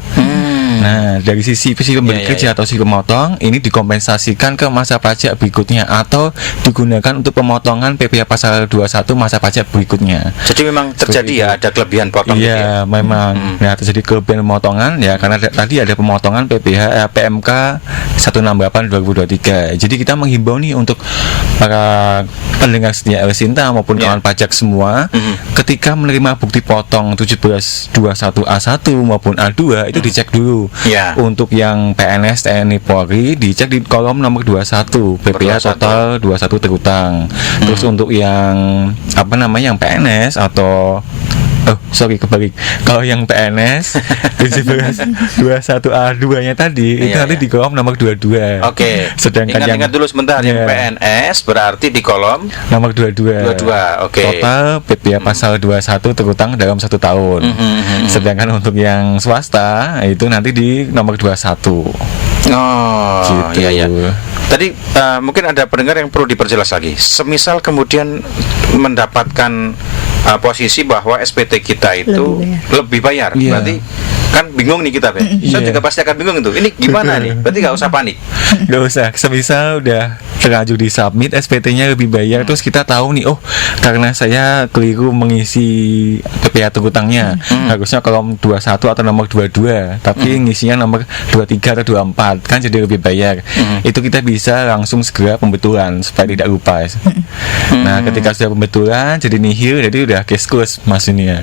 Nah, dari sisi si pemberi Iya, kerja atau si pemotong ini dikompensasikan ke masa pajak berikutnya atau digunakan untuk pemotongan PPh pasal 21 masa pajak berikutnya. Jadi memang terjadi Seperti ya itu. ada kelebihan potong gitu ya. Iya, memang. Nah, terjadi kelebihan pemotongan ya karena tadi ada pemotongan PMK 168 2023. Jadi kita menghimbau nih untuk para pendengar setia Elsinta maupun Iya. kawan pajak semua, ketika menerima bukti potong 1721A1 maupun A2 itu dicek dulu. Iya. Untuk yang PNS TNI Polri dicek di kolom nomor 21 PPh 21. total 21 terutang. Terus untuk yang yang PNS atau kebalik. Kalau yang PNS 1721A2 nya tadi itu Iya, nanti iya. di kolom nomor 22. Oke. Sedangkan yang Ingat dulu sebentar, yang Iya. PNS berarti di kolom nomor 22. 22, oke. Total PPh pasal 21 terutang dalam 1 tahun. Sedangkan untuk yang swasta itu nanti di nomor 21. Oh, Gitu. iya. Tadi mungkin ada pendengar yang perlu diperjelas lagi. Semisal kemudian mendapatkan posisi bahwa SPT kita itu lebih bayar. Iya. Berarti Kan bingung nih kita, Be. Saya Iya. juga pasti akan bingung itu. Ini gimana nih? Berarti nggak usah panik. Gak usah, semisal udah terlanjur di submit SPT-nya lebih bayar, terus kita tahu nih, oh karena saya keliru mengisi PPh utangnya, harusnya kolom 21 atau nomor 22, tapi ngisinya nomor 23 atau 24, kan jadi lebih bayar. Itu kita bisa langsung segera pembetulan supaya tidak lupa. Nah, ketika sudah pembetulan jadi nihil, jadi udah case close Mas ini ya.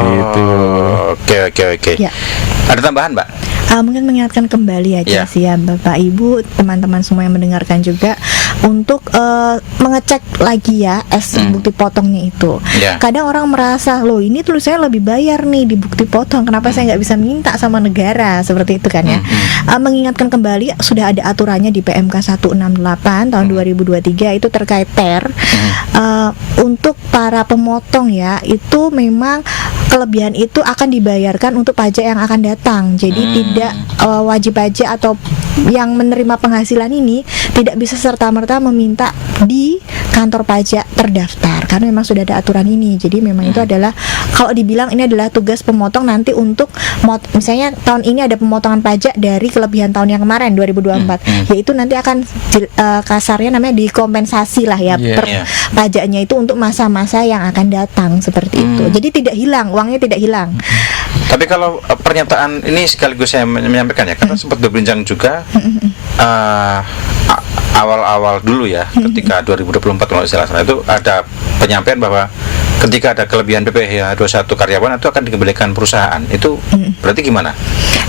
Gitu. Oke. Ya. Ada tambahan, Mbak? Mungkin mengingatkan kembali aja Ya. sih ya Bapak Ibu, teman-teman semua yang mendengarkan juga untuk mengecek lagi ya bukti potongnya itu. Ya. Kadang orang merasa, loh ini tulisannya lebih bayar nih di bukti potong, kenapa saya nggak bisa minta sama negara, seperti itu kan ya. Mengingatkan kembali, sudah ada aturannya di PMK 168 tahun 2023 itu terkait TER. Untuk para pemotong ya, itu memang kelebihan itu akan dibayarkan untuk pajak yang akan datang. Jadi tidak wajib pajak atau yang menerima penghasilan ini tidak bisa serta-merta meminta di kantor pajak terdaftar karena memang sudah ada aturan ini. Jadi memang itu adalah, kalau dibilang ini adalah tugas pemotong nanti untuk misalnya tahun ini ada pemotongan pajak dari kelebihan tahun yang kemarin 2024, yaitu nanti akan kasarnya namanya dikompensasi lah ya pajaknya itu untuk masa-masa yang akan datang seperti itu. Jadi tidak hilang, uangnya tidak hilang. Tapi kalau pernyataan ini sekaligus saya menyampaikan ya, karena sempat berbincang juga awal-awal dulu ya, ketika 2024 kalau tidak salah itu ada penyampaian bahwa ketika ada kelebihan PPh 21 karyawan itu akan dikembalikan perusahaan. Itu berarti gimana?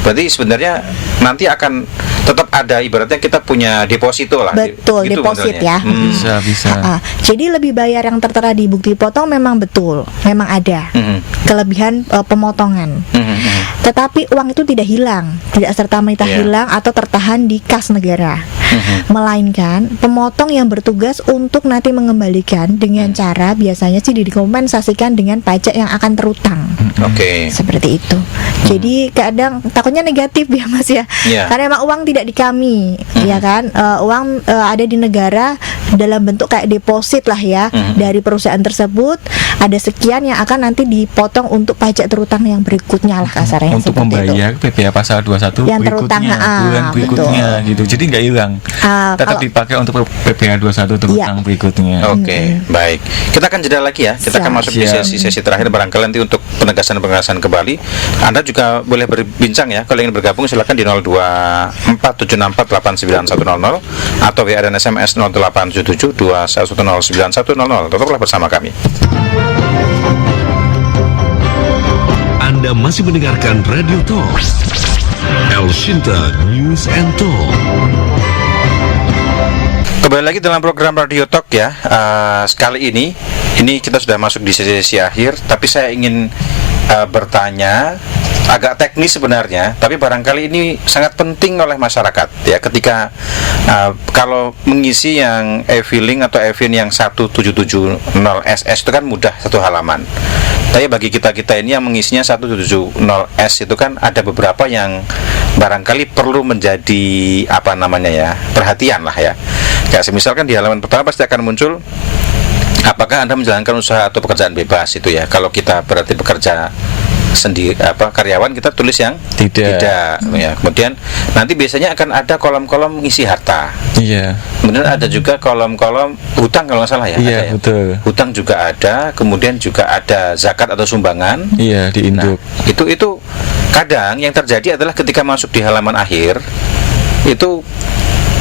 Berarti sebenarnya nanti akan tetap ada, ibaratnya kita punya deposito lah. Betul, gitu deposit modelnya. ya. Bisa. Jadi lebih bayar yang tertera di bukti potong memang betul, memang ada kelebihan pemotongan. Tetapi uang itu tidak hilang, tidak serta-merta hilang atau tertahan di kas negara. Melainkan pemotong yang bertugas untuk nanti mengembalikan dengan cara biasanya sih dikompensasikan dengan pajak yang akan terutang. Oke. Seperti itu. Jadi kadang takutnya negatif ya Mas ya. Karena emang uang tidak di kami, ya kan? Uang ada di negara dalam bentuk kayak deposit lah ya dari perusahaan tersebut. Ada sekian yang akan nanti dipotong untuk pajak terutang yang berikutnya lah kasarnya. Untuk membayar PPh pasal 21 yang terutang, bulan berikutnya gitu. Jadi nggak hilang. Tetap kalau- dipakai untuk PPh 21 terutang berikutnya. Oke, baik. Kita akan jeda lagi ya. Kita akan Siap. masuk di sesi terakhir, barangkali nanti untuk penegasan kembali. Anda juga boleh berbincang ya. Kalau ingin bergabung silakan di 0247648910 atau WA dan SMS 087721109100. Tetaplah bersama kami. Anda masih mendengarkan Radio Talk El Shinta News and Talk. Kembali lagi dalam program Radio Talk ya. Sekali ini kita sudah masuk di sesi akhir, tapi saya ingin bertanya agak teknis sebenarnya, tapi barangkali ini sangat penting oleh masyarakat ya, ketika kalau mengisi yang e-filing atau e-fin yang 1770 SS itu kan mudah, satu halaman. Tapi bagi kita ini yang mengisinya 170S itu kan ada beberapa yang barangkali perlu menjadi perhatian lah ya. Kayak misalkan di halaman pertama pasti akan muncul apakah Anda menjalankan usaha atau pekerjaan bebas itu ya. Kalau kita berarti bekerja sendiri karyawan, kita tulis yang tidak ya. Kemudian nanti biasanya akan ada kolom-kolom ngisi harta. Iya. Kemudian ada juga kolom-kolom hutang kalau nggak salah ya. Iya, ada, ya? betul. Hutang juga ada, kemudian juga ada zakat atau sumbangan. Iya, di induk. Nah, itu kadang yang terjadi adalah ketika masuk di halaman akhir itu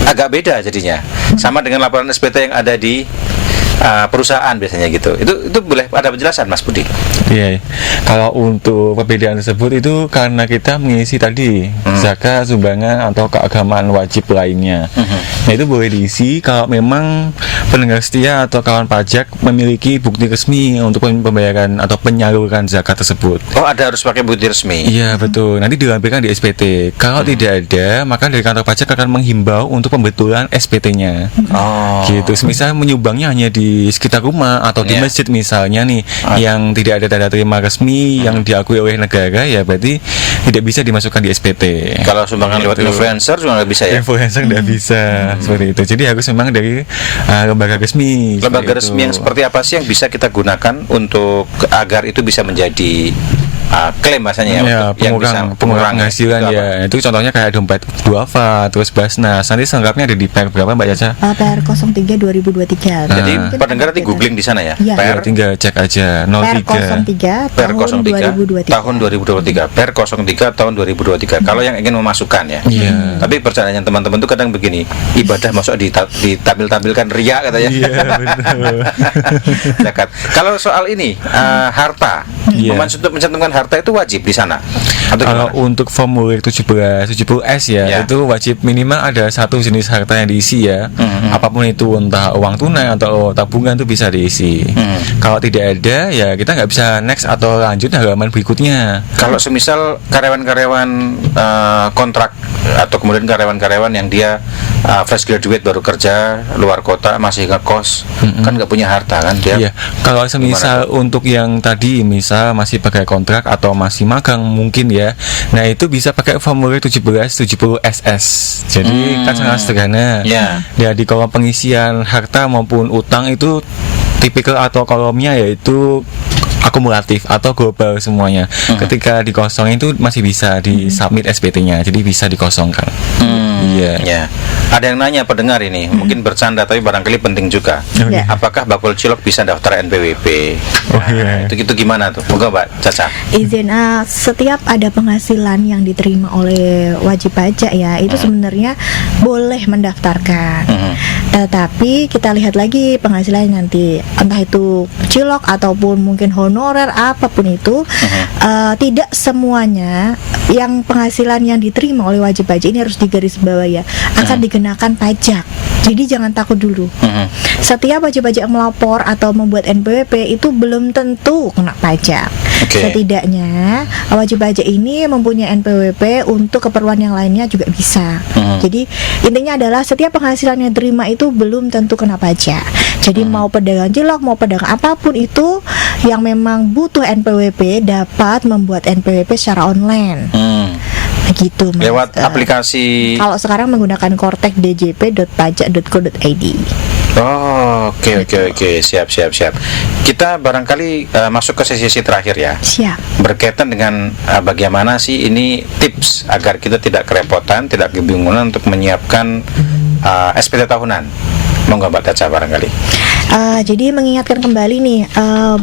agak beda jadinya. Sama dengan laporan SPT yang ada di perusahaan biasanya gitu. Itu boleh ada penjelasan Mas Budi? Iya. Kalau untuk perbedaan tersebut itu karena kita mengisi tadi zakat, sumbangan atau keagamaan wajib lainnya. Nah, itu boleh diisi kalau memang pendengar setia atau kawan pajak memiliki bukti resmi untuk pembayaran atau penyaluran zakat tersebut. Oh, ada harus pakai bukti resmi. Iya, betul. Nanti dilampirkan di SPT. Kalau tidak ada, maka dari kantor pajak akan menghimbau untuk pembetulan SPT-nya. Oh. Gitu. Misalnya menyumbangnya hanya di sekitar rumah atau di masjid misalnya nih, yang tidak ada tanda terima resmi yang diakui oleh negara, ya berarti tidak bisa dimasukkan di SPT. Kalau sumbangan lewat influencer juga nggak bisa ya? Influencer nggak bisa seperti itu. Jadi harus memang dari lembaga resmi. Lembaga seperti resmi itu. yang seperti apa sih yang bisa kita gunakan untuk agar itu bisa menjadi klaim bahasanya Ya, untuk yang bisa pengurangan penghasilan Itu apa? ya. Itu contohnya kayak dompet duafa, terus Basnas. Nanti selengkapnya ada di per berapa Mbak Caca? PR 03 2023. Jadi Mungkin pendengar nanti ada googling di sana ya. Iya. Ya, Per tinggal cek aja PR 03. 03 Per tahun 03 2023. tahun 2023. Per 03 tahun 2023. Kalau yang ingin memasukkan ya. Iya. Tapi percayaan teman-teman tuh kadang begini, ibadah masuk ditampil-tampilkan ria katanya. Iya, betul. Zakat. Kalau soal ini harta, Iya. untuk mencantumkan harta itu wajib di sana. Atau Kalau gimana? untuk formulir 70S ya, Ya. itu wajib minimal ada satu jenis harta yang diisi ya. Apapun itu, entah uang tunai atau tabungan itu bisa diisi. Kalau tidak ada ya kita nggak bisa next atau lanjut halaman berikutnya. Kalau semisal karyawan-karyawan kontrak atau kemudian karyawan-karyawan yang dia fresh graduate baru kerja luar kota masih ngekos, kan nggak punya harta kan dia. Iya, kalau semisal untuk yang tadi misal masih pakai kontrak atau masih magang mungkin ya. Nah, itu bisa pakai formulir 1770 SS. Jadi kan sangat sederhana. Iya. Ya, di kolom pengisian harta maupun utang itu tipikal atau kolomnya yaitu akumulatif atau global semuanya. Ketika dikosongin itu masih bisa di submit SPT-nya. Jadi bisa dikosongkan. Iya. Ya. Ada yang nanya pendengar ini, mungkin bercanda tapi barangkali penting juga. Iya. Apakah bakul cilok bisa daftar NPWP? Oh, iya. Itu gimana tuh? Moga Mbak Caca. Izin setiap ada penghasilan yang diterima oleh wajib pajak ya, itu sebenarnya boleh mendaftarkan. Tetapi kita lihat lagi penghasilan nanti, entah itu cilok ataupun mungkin honorer apapun itu, tidak semuanya yang penghasilan yang diterima oleh wajib pajak ini harus digarisbawahi ya, akan dikenakan pajak. Jadi jangan takut dulu. Setiap wajib pajak yang melapor atau membuat NPWP itu belum tentu kena pajak. Oke. Setidaknya wajib pajak ini mempunyai NPWP untuk keperluan yang lainnya juga bisa. Jadi intinya adalah setiap penghasilan yang diterima itu belum tentu kena pajak. Jadi mau pedagang cilok, mau pedagang apapun itu yang memang butuh NPWP dapat membuat NPWP secara online. Begitu Mas. Lewat aplikasi. Kalau sekarang menggunakan Kortek djp.pajak.co.id. Oh, oke, siap. Kita barangkali masuk ke sesi terakhir ya. Siap. Berkaitan dengan bagaimana sih ini tips agar kita tidak kerepotan, tidak kebingungan untuk menyiapkan SPT tahunan. Monggo Mbak Caca barangkali. Jadi mengingatkan kembali nih,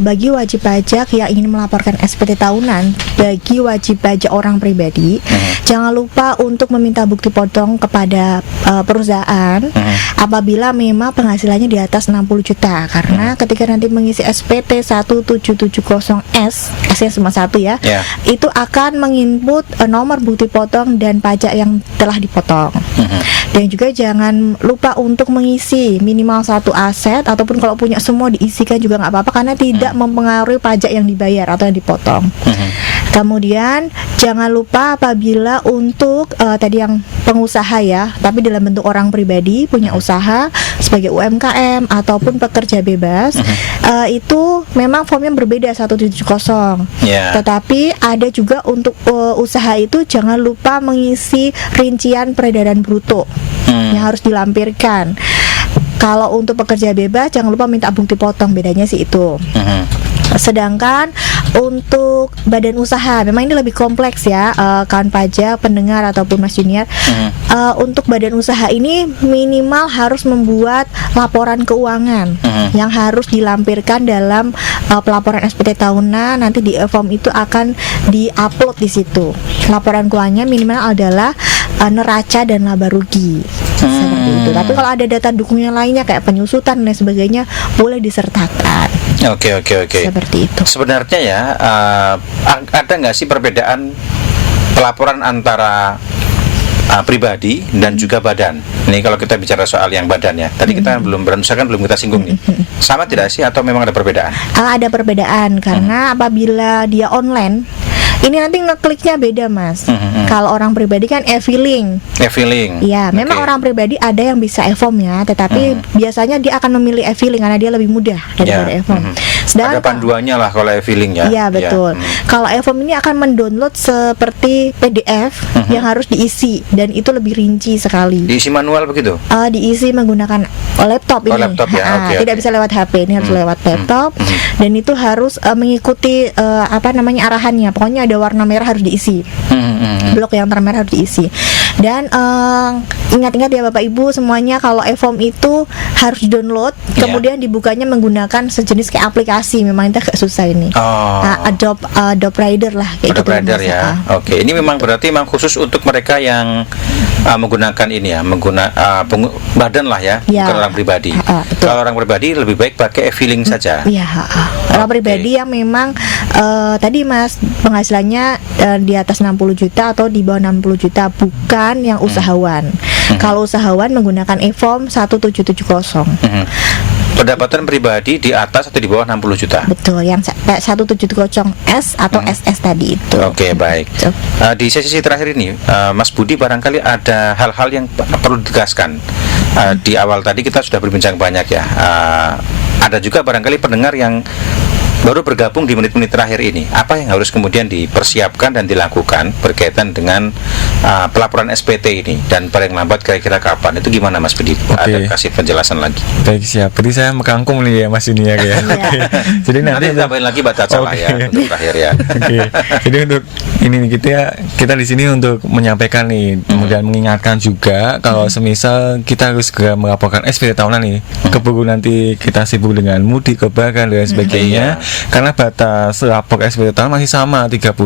bagi wajib pajak yang ingin melaporkan SPT tahunan, bagi wajib pajak orang pribadi, jangan lupa untuk meminta bukti potong kepada perusahaan apabila memang penghasilannya di atas 60 juta. Karena ketika nanti mengisi SPT 1770S, S-nya cuma satu ya, itu akan menginput nomor bukti potong dan pajak yang telah dipotong. Dan juga jangan lupa untuk mengisi minimal satu aset, ataupun kalau punya semua diisikan juga nggak apa-apa, karena tidak mempengaruhi pajak yang dibayar atau yang dipotong. Kemudian jangan lupa apabila untuk tadi yang pengusaha ya, tapi dalam bentuk orang pribadi punya usaha sebagai UMKM ataupun pekerja bebas, itu memang formnya berbeda 170. Tetapi ada juga untuk usaha itu jangan lupa mengisi rincian peredaran bruto yang harus dilampirkan. Kalau untuk pekerja bebas jangan lupa minta bukti potong, bedanya sih itu. Sedangkan untuk badan usaha memang ini lebih kompleks ya, kawan pajak, pendengar ataupun Mas Junior. Untuk badan usaha ini minimal harus membuat laporan keuangan yang harus dilampirkan dalam pelaporan SPT tahunan. Nanti di form itu akan diupload di situ. Laporan keuangannya minimal adalah neraca dan laba rugi. Seperti itu. Tapi kalau ada data dukungnya lainnya kayak penyusutan dan sebagainya boleh disertakan. Oke. Seperti itu. Sebenarnya ya, ada nggak sih perbedaan pelaporan antara pribadi dan juga badan? Ini kalau kita bicara soal yang badan ya. Tadi kita belum kita singgung nih. Sama tidak sih atau memang ada perbedaan? Ada perbedaan karena apabila dia online, ini nanti ngekliknya beda Mas. Kalau orang pribadi kan e-filing. E-filing. Iya, memang Oke. orang pribadi ada yang bisa e-form ya, tetapi biasanya dia akan memilih e-filing karena dia lebih mudah daripada Ya, e-form. Ada panduannya lah kalau e-filing ya. Iya betul. Kalau e-form ini akan mendownload seperti PDF yang harus diisi dan itu lebih rinci sekali. Diisi manual begitu. Diisi menggunakan laptop Oh, ini. laptop ya, oke, Tidak oke. bisa lewat HP, ini harus lewat laptop dan itu harus mengikuti arahannya. Pokoknya ada warna merah harus diisi. Blok yang termerah harus diisi. Dan ingat-ingat ya Bapak Ibu semuanya, kalau e-form itu harus download, kemudian dibukanya menggunakan sejenis kayak aplikasi. Memang itu agak susah ini. Adobe Reader lah kayak Adobe gitu. Reader ya. Oke, ini memang berarti memang khusus untuk mereka yang menggunakan ini ya, badan lah ya, Ya. bukan orang pribadi. Betul. Kalau orang pribadi lebih baik pakai e-filing saja. Iya, orang Oke. pribadi yang memang tadi Mas penghasilannya di atas 60 juta atau di bawah 60 juta, bukan yang usahawan. Kalau usahawan menggunakan e-form 1770. Pendapatan pribadi di atas atau di bawah 60 juta. Betul, yang 1770 S atau SS tadi itu. Oke, baik. Gitu. Di sesi terakhir ini, Mas Budi barangkali ada hal-hal yang perlu ditegaskan. Di awal tadi kita sudah berbincang banyak ya. Ada juga barangkali pendengar yang baru bergabung di menit-menit terakhir ini. Apa yang harus kemudian dipersiapkan dan dilakukan berkaitan dengan pelaporan SPT ini, dan paling lambat kira-kira kapan? Itu gimana Mas Budi? Ada kasih penjelasan lagi. Baik, siap. Jadi saya mengkangkung nih ya Mas ini ya. Jadi nanti tambahin lagi baca lah ya untuk terakhir ya. Oke. Jadi untuk ini nih, kita di sini untuk menyampaikan nih, kemudian mengingatkan juga kalau semisal kita harus segera melaporkan SPT tahunan nih, keburu nanti kita sibuk dengan mudik, lebaran dan sebagainya. Karena batas lapor SPT tahunan masih sama, 31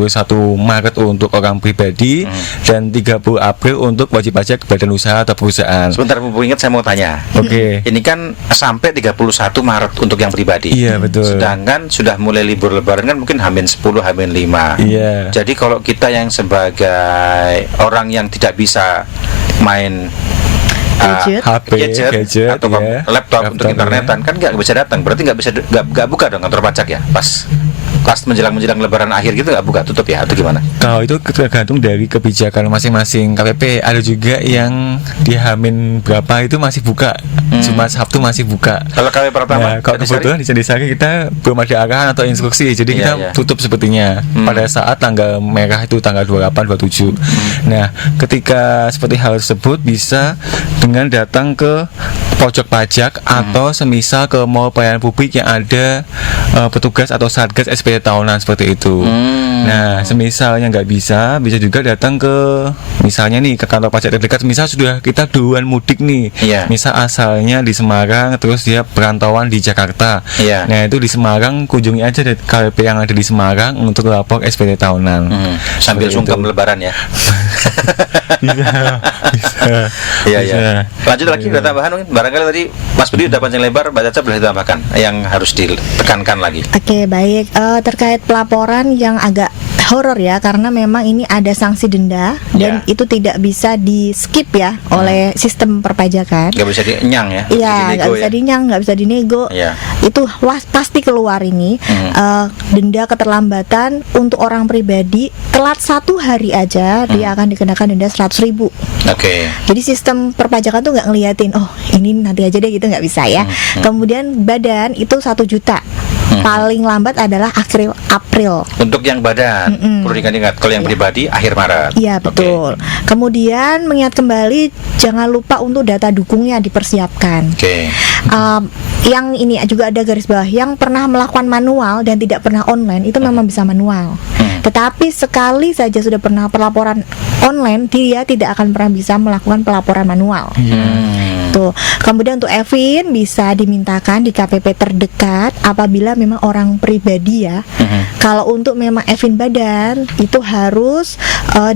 Maret untuk orang pribadi dan 30 April untuk wajib pajak badan usaha atau perusahaan. Sebentar, mumpung ingat saya mau tanya. Oke. Ini kan sampai 31 Maret untuk yang pribadi. Iya, betul. Sedangkan sudah mulai libur lebaran kan mungkin H-10, H-5. Iya. Jadi kalau kita yang sebagai orang yang tidak bisa main Gadget. atau laptop untuk internetan kan nggak bisa datang, berarti nggak buka dong kantor pajak ya pas menjelang lebaran akhir gitu, nggak buka, tutup ya atau gimana? Kalau itu tergantung dari kebijakan masing-masing KPP. Ada juga yang di Hamin berapa itu masih buka, Jumat Sabtu masih buka. Kalau KPP pertama, Kalau kebetulan di Jandisari kita belum ada arahan atau instruksi, jadi kita tutup sepertinya pada saat tanggal merah itu tanggal 28, 27. Nah, ketika seperti hal tersebut bisa dengan datang ke pojok pajak atau semisal ke mall pelayanan publik yang ada petugas atau satgas SPT tahunan seperti itu. Nah, semisalnya nggak bisa juga datang ke misalnya nih ke kantor pajak terdekat. Misal sudah kita duluan mudik nih, misal asalnya di Semarang terus dia perantauan di Jakarta. Nah, itu di Semarang kunjungi aja KPP yang ada di Semarang untuk lapor SPT tahunan. Sambil sungkem lebaran ya. bisa. Iya. Lanjut lagi, ada tambahan mungkin. Barangkali tadi Mas Budi udah panjang lebar, Mbak Caca boleh ditambahkan yang harus ditekankan lagi. Oke, baik. Terkait pelaporan yang agak horor ya, karena memang ini ada sanksi denda dan itu tidak bisa di skip ya oleh sistem perpajakan. Nggak bisa dinyang ya? Iya, nggak bisa dinyang, nggak bisa dinego. Itu pasti keluar ini. Denda keterlambatan untuk orang pribadi telat 1 hari aja dia akan dikenakan denda 100.000. Oke. Jadi sistem perpajakan tuh nggak ngeliatin, oh ini nanti aja deh gitu, nggak bisa ya. Kemudian badan itu 1 juta. Paling lambat adalah April. Untuk yang badan perlu diingat, kalau yang pribadi akhir Maret. Iya, betul. Kemudian mengingat kembali jangan lupa untuk data dukungnya dipersiapkan. Yang ini juga ada garis bawah, yang pernah melakukan manual dan tidak pernah online itu memang bisa manual. Tetapi sekali saja sudah pernah pelaporan online, dia tidak akan pernah bisa melakukan pelaporan manual. Tuh. Kemudian untuk Evin bisa dimintakan di KPP terdekat apabila memang orang pribadi ya. Kalau untuk memang Evin badan itu harus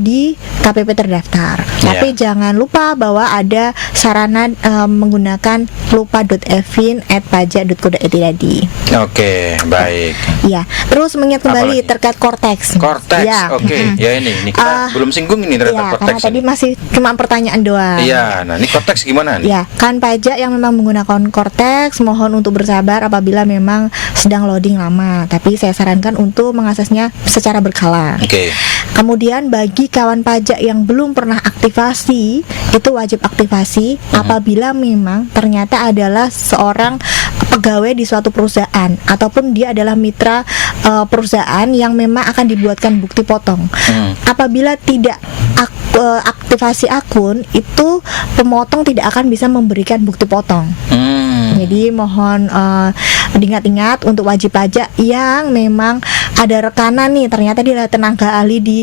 di KPP terdaftar. Tapi jangan lupa bahwa ada sarana menggunakan lupa.evin@pajak.co.id tadi. Oke, baik. Ya, terus mengingat kembali terkait Cortex. Ya, oke. Ya ini kita belum singgung ini ternyata Cortex. Karena tadi masih cuma pertanyaan doang. Iya, nah ini Cortex gimana nih? Ya, kan pajak yang memang menggunakan Cortex, mohon untuk bersabar apabila memang sedang loading lama. Tapi saya sarankan untuk mengaksesnya secara berkala. Oke. Kemudian bagi kawan pajak yang belum pernah aktivasi, itu wajib aktivasi apabila memang ternyata adalah seorang pegawai di suatu perusahaan ataupun dia adalah mitra perusahaan yang memang akan dibuatkan bukti potong. Apabila tidak aktivasi akun, itu pemotong tidak akan bisa memberikan bukti potong. Jadi mohon diingat-ingat untuk wajib pajak yang memang ada rekanan nih, ternyata dia adalah tenaga ahli di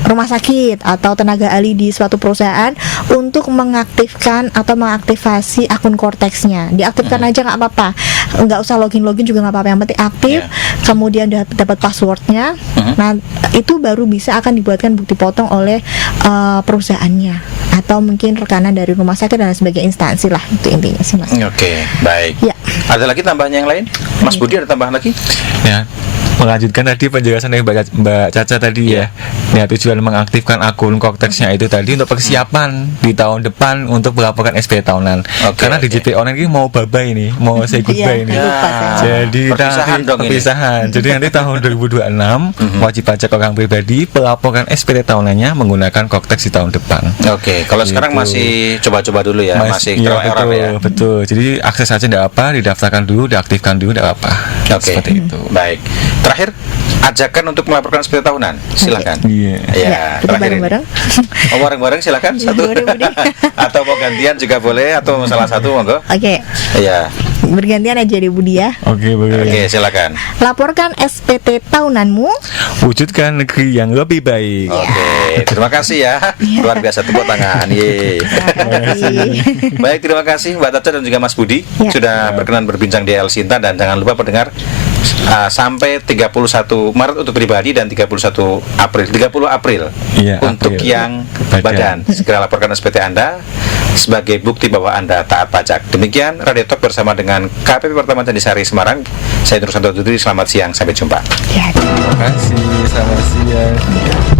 rumah sakit atau tenaga ahli di suatu perusahaan, untuk mengaktifkan atau mengaktifasi akun Cortex-nya. Diaktifkan aja nggak apa-apa, nggak usah login juga nggak apa-apa, yang penting aktif. Kemudian dapat passwordnya. Nah itu baru bisa akan dibuatkan bukti potong oleh perusahaannya atau mungkin rekanan dari rumah sakit dan sebagai instansi lah, itu intinya sih Mas. Oke, baik. Ya. Ada lagi tambahan yang lain? Mas Budi ada tambahan lagi? Ya, melanjutkan tadi penjelasan dari Mbak Caca tadi ya. Ya, tujuan mengaktifkan akun Cortex-nya itu tadi untuk persiapan di tahun depan untuk melaporkan SPT tahunan. Oke, Karena oke. DJP online ini mau bye-bye ini, mau say goodbye ini. lupa saya. Jadi Perpisahan nanti dong ini. perpisahan. Jadi nanti tahun 2026 wajib pajak orang pribadi pelaporan SPT tahunannya menggunakan Cortex di tahun depan. Oke, kalau sekarang Gitu. masih coba-coba dulu ya, masih iya, trial error betul, ya. betul. Jadi akses aja tidak apa, didaftarkan dulu, diaktifkan dulu tidak apa. Oke, Seperti itu. baik. Terakhir, ajakan untuk melaporkan SPT tahunan, silakan. Iya. Ya, Kita terakhir ini. bareng-bareng. Oh, bareng-bareng silakan satu. Boleh, Budi. Atau mau gantian juga boleh, atau salah satu monggo. Oke, Iya. bergantian aja deh Budi ya. Oke, boleh. Oke, silakan. Laporkan SPT tahunanmu. Wujudkan negeri yang lebih baik. Oke, terima kasih ya. Luar biasa, tepuk tangan. Yeay. Baik, terima kasih Mbak Caca dan juga Mas Budi Ya. sudah berkenan berbincang di El Sinta, dan jangan lupa pendengar sampai 31 Maret untuk pribadi dan 30 April Iya, untuk April. yang badan. Segera laporkan SPT Anda sebagai bukti bahwa Anda taat pajak. Demikian Radio Talk bersama dengan KPP Pertama Candisari Semarang. Saya Nur Santo Dudri, selamat siang, sampai jumpa. Ya. Terima kasih. Selamat siang.